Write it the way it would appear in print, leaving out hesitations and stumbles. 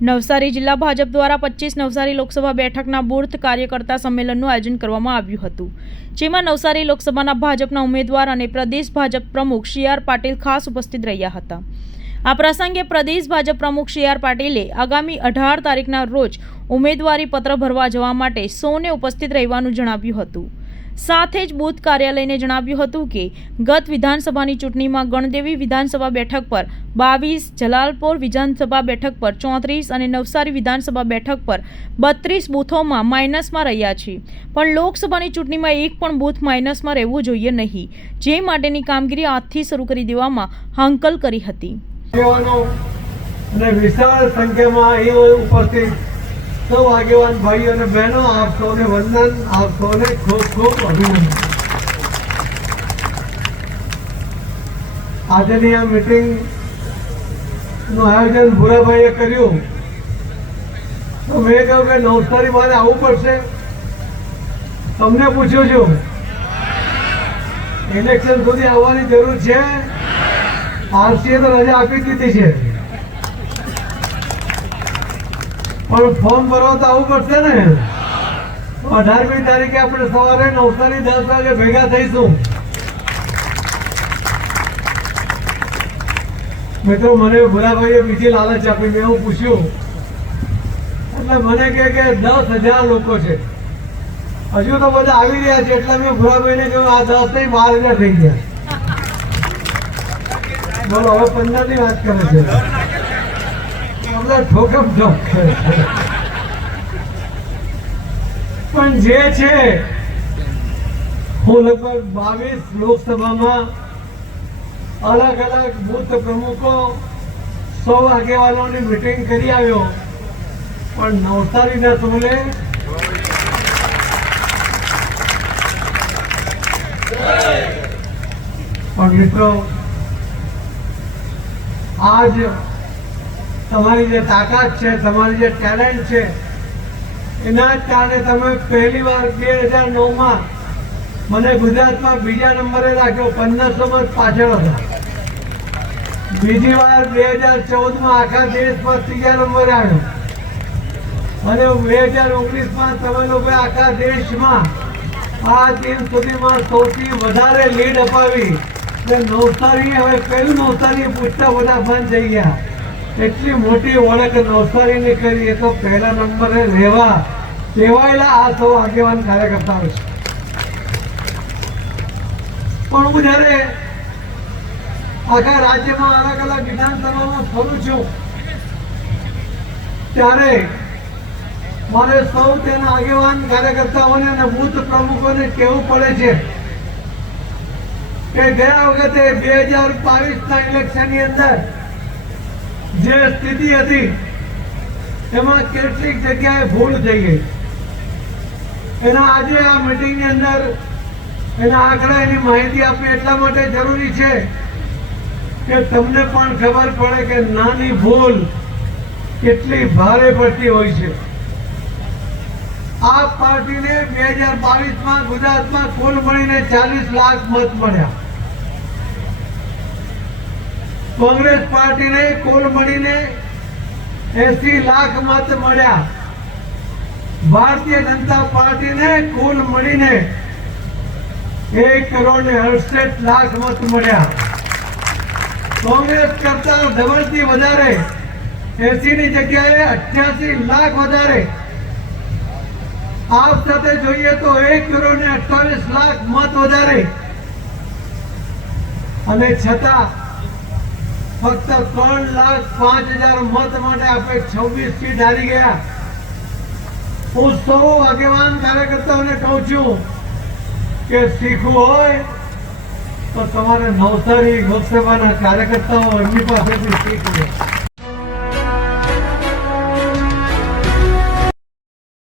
નવસારી જિલ્લા ભાજપ દ્વારા 25 નવસારી લોકસભા બેઠકના બૂથ કાર્યકર્તા સંમેલનનું આયોજન કરવામાં આવ્યું હતું, જેમાં નવસારી લોકસભાના ભાજપના ઉમેદવાર અને પ્રદેશ ભાજપ પ્રમુખ CR પાટીલ ખાસ ઉપસ્થિત રહ્યા હતા। આ પ્રસંગે પ્રદેશ ભાજપ પ્રમુખ CR પાટીલે આગામી 18 તારીખના રોજ ઉમેદવારી પત્ર ભરવા જવા માટે સૌને ઉપસ્થિત રહેવાનું જણાવ્યું હતું। સાથે જ બૂથ કાર્યાલયને જણાવ્યું હતું કે ગત વિધાનસભાની ચૂંટણીમાં ગણદેવી વિધાનસભા બેઠક પર 22, જલાલપોર વિધાનસભા બેઠક પર 34 અને નવસારી વિધાનસભા બેઠક પર 32 બૂથોમાં માઇનસમાં રહ્યા છે, પણ લોકસભાની ચૂંટણીમાં એક પણ બૂથ માઇનસમાં રહેવું જોઈએ નહીં, જે માટેની કામગીરી આજથી શરૂ કરી દેવામાં હાંકલ કરી હતી। વિશાળ સંખ્યામાં અહીં ઉપસ્થિત સૌ આગેવાન ભાઈઓ અને બહેનો, આપ સૌને વંદન, આપ સૌને ખૂબ ખૂબ અભિનંદન। આજની આ મીટિંગ નું આયોજન ભૂરાભાઈએ કર્યું તો મેં કહ્યું કે નવસારી મારે આવવું પડશે। તમને પૂછ્યું છું, ઇલેક્શન સુધી આવવાની જરૂર છે? આરસીએ તો રજા આપી દીધી છે, પણ ફોર્મ ભરવા તો આવવું પડશે ને। 18મી તારીખે આપણે સવારે નવસારી 10 વાગે ભેગા થઈશું। મિત્રો, મને ભૂરાભાઈએ બીજી લાલચ આપી, મેં હું પૂછ્યું એટલે મને કહે કે 10,000 લોકો છે, હજુ તો બધા આવી રહ્યા છે, એટલે મેં ભૂરાભાઈને કહ્યું આ 10 નહીં 12,000 થઈ ગયા। બોલો, હવે 15 ની વાત કરે છે, ઠોકમ ઠોક કરે છે। પણ જે છે, હું લગભગ 22 લોકસભામાં અલગ અલગ બૂથ પ્રમુખો, 100 આગેવાનોની મીટિંગ કરી આવ્યો, પણ નવસારીના સોલે પણ મિત્રો, આજ તમારી જે તાકાત છે, તમારી જે ટેલેન્ટ છે, એના જ કારણે તમે પહેલી વાર 2009માં મને ગુજરાતમાં બીજા નંબરે રાખ્યો, 1500 પાછળ હતા। બીજી વાર 2014માં આખા દેશમાં ત્રીજા નંબરે આવ્યો, અને 2019માં તમે લોકો આખા દેશમાં આ દિન સુધીમાં સૌથી વધારે લીડ અપાવી। નવસારી હવે કયું નવસારી પૂછતા બધા બંધ થઈ ગયા, એટલી મોટી ઓળખ નવસારીની કરી, એ તો પહેલા નંબરે રહેવા ટેવાયેલા આ સૌ આગેવાન કાર્યકર્તાઓ છે। પણ હું જયારે આખા રાજ્યમાં અલગ અલગ વિધાનસભામાં ફરું છું, ત્યારે મારે સૌ તેના આગેવાન કાર્યકર્તાઓને અને બૂથ પ્રમુખોને કહેવું પડે છે કે ગયા વખતે 2022ના ઇલેક્શનની અંદર જે સ્થિતિ હતી એમાં કેટલીક જગ્યાએ ભૂલ થઈ ગઈ। એના આજે આ મીટિંગની અંદર એના આંકડા, એની માહિતી આપવી એટલા માટે જરૂરી છે કે તમને પણ ખબર પડે કે નાની ભૂલ કેટલી ભારે પડતી હોય છે। આ પાર્ટીને 2022માં ગુજરાતમાં કુલ મળીને 40 લાખ મત મળ્યા, કોંગ્રેસ પાર્ટીને કુલ મળીને 80 લાખ મત મળ્યા, ભારતીય જનતા પાર્ટીને કુલ મળીને 1,68 લાખ મત મળ્યા। કોંગ્રેસ કરતા ડબલથી વધારે, 80 ની જગ્યાએ 88 લાખ વધારે। આપ સાથે જોઈએ તો 1,48 લાખ મત વધારે, અને છતાં ફક્ત 3,05,000 મત માટે આપણે 26 સીટ હારી ગયા। હું સૌ આગેવાન કાર્યકર્તાઓને કહું છું કે શીખવું હોય તો તમારે નવસારી લોકસભાના કાર્યકર્તાઓ એમની પાસેથી શીખવું।